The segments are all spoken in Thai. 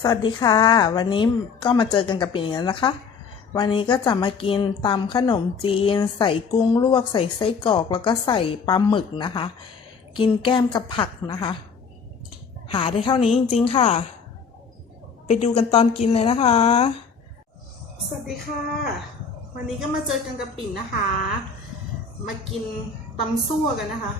สวัสดีค่ะวันนี้ก็มาเจอกันกับปิ่นอีกแล้วนะคะวันนี้ก็จะมากินตำขนมจีนใส่กุ้งลวกใส่ไส้กรอกแล้วก็ใส่ปลาหมึกนะคะกินแก้มกับผักนะคะหาได้เท่านี้จริงๆค่ะไปดูกันตอนกินเลยนะคะสวัสดีค่ะวันนี้ก็มาเจอกันกับปิ่นนะคะมากินตำซั่วกันนะคะ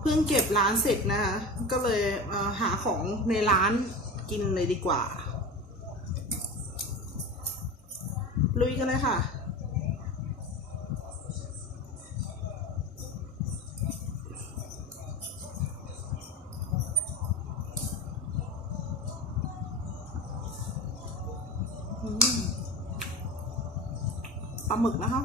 เพิ่งเก็บร้านเสร็จนะคะก็เลยหาของในร้านกินเลยดีกว่าลุยกันเลยค่ะปลาหมึกนะคะ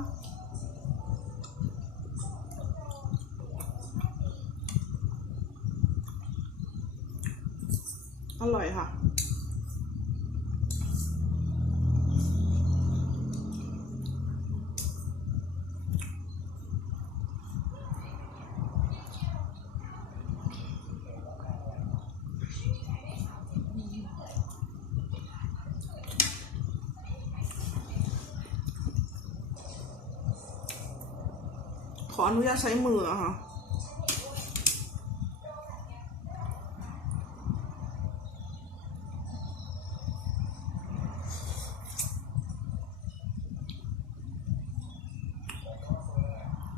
อร่อยค่ะขออนุญาตใช้มือค่ะ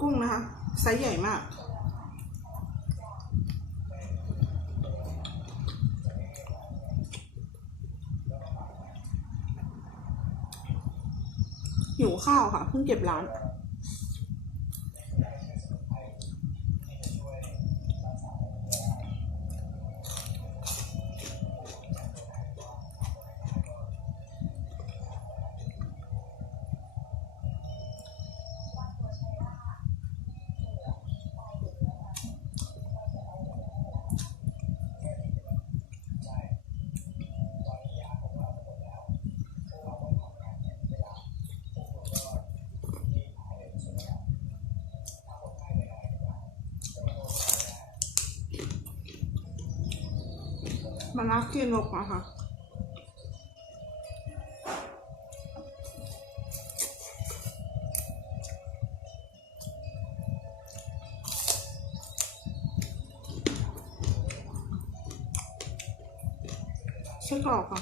กุ้งนะคะไซส์ใหญ่มากหิวข้าวค่ะเพิ่งเก็บร้านมาลาขี้นกอะค่ะไส้กรอกค่ะ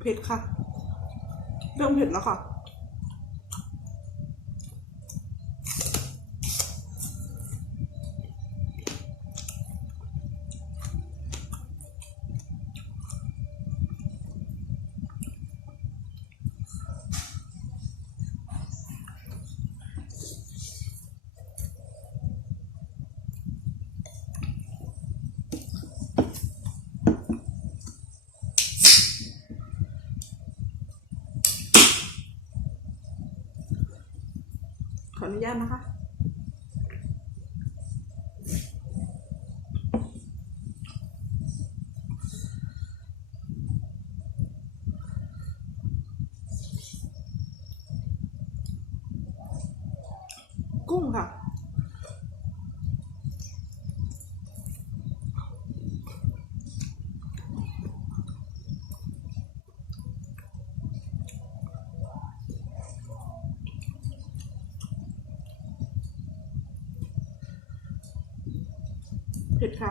เผ็ดค่ะเริ่มเผ็ดแล้วค่ะขออนุญาตนะคะกุ้งค่ะเผ็ดค่ะ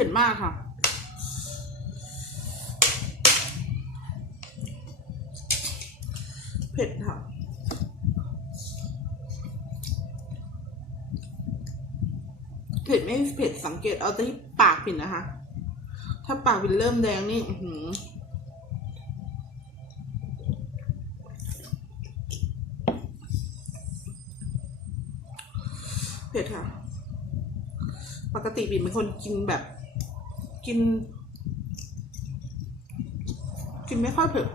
ผ็ดมากค่ะเผ็ดค่ะเผ็ดไม่เผ็ดสังเกตเอาที่ปากปิ่นนะคะถ้าปากปิ่นเริ่มแดงนี่เผ็ดค่ะปกติปิ่นเป็นคนกินแบบกินไม่ค่อยเผ็ด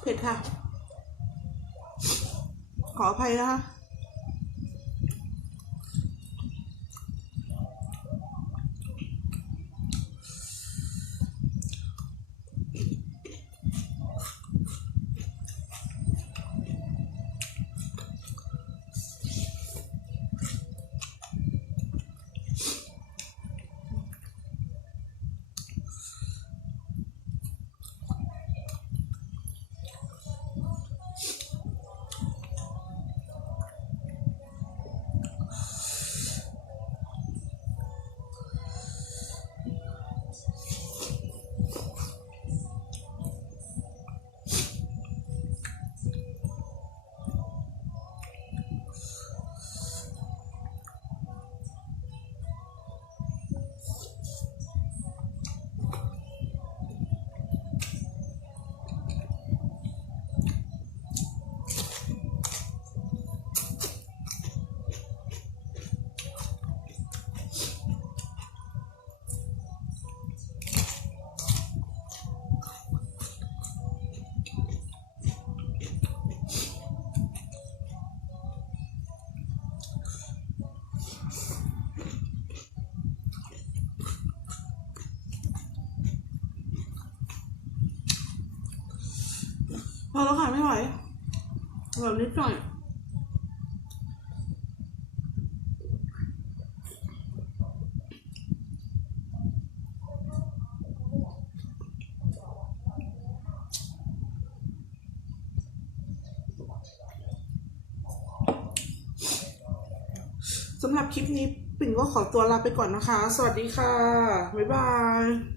เผ็ดค่ะขออภัยนะคะพอแล้วค่ะไม่ไหวแบบนิดหน่อยสำหรับคลิปนี้ปิ่นก็ขอตัวลาไปก่อนนะคะสวัสดีค่ะบ๊ายบาย